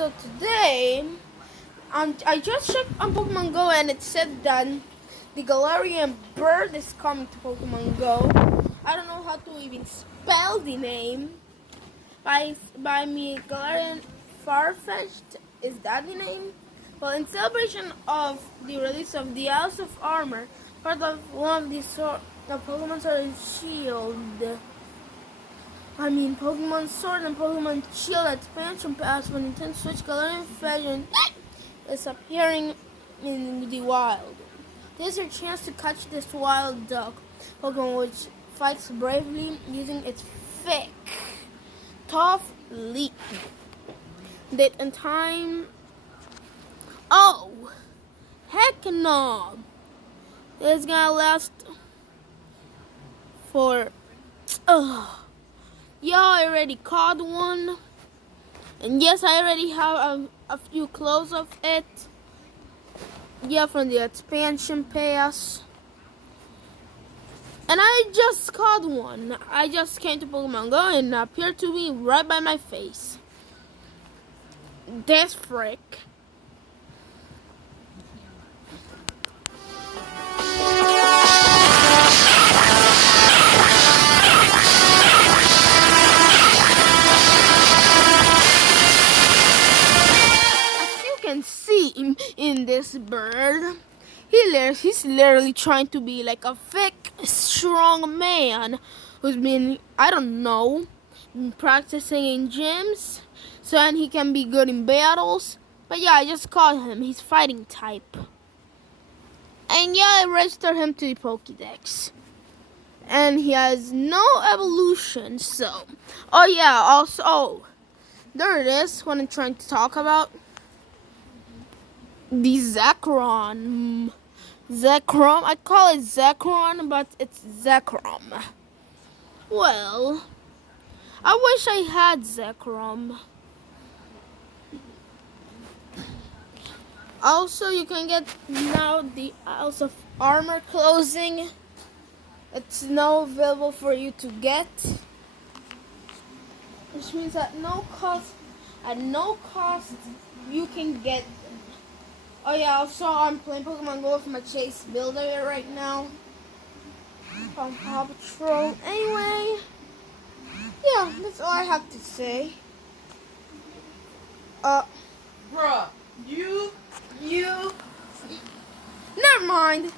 So today, I just checked on Pokemon Go and it said that the Galarian bird is coming to Pokemon Go. I don't know how to even spell the name. By me, Galarian Farfetch'd, is that the name? Well, in celebration of the release of the House of Armor, part of one of the Pokemon Sword and Shield. Pokemon Sword and Pokemon Shield expansion pass for Nintendo Switch, Galarian Fedgen is appearing in the wild. This is your chance to catch this wild dog Pokemon, which fights bravely using its thick, tough leap. Date and time. Oh, heck no! This is gonna last for. Yeah, I already caught one. And yes, I already have a few clothes of it. Yeah, from the expansion pass. And I just caught one. I just came to Pokemon Go and it appeared to be right by my face. This frick. See in this bird, he's literally trying to be like a thick, strong man who's been, I don't know, practicing in gyms so and he can be good in battles. But yeah, I just caught him. He's fighting type, and yeah, I registered him to the Pokédex, and he has no evolution. So oh yeah, also there it is, what I'm trying to talk about. The Zekrom. I call it Zekrom, but it's Zekrom. Well, I wish I had Zekrom. Also, you can get now the House of Armor closing. It's now available for you to get, which means at no cost, you can get. Oh yeah, also I'm playing Pokemon Go with my Chase Builder right now. From Paw Patrol. Anyway, yeah, that's all I have to say. Bruh, you. Never mind.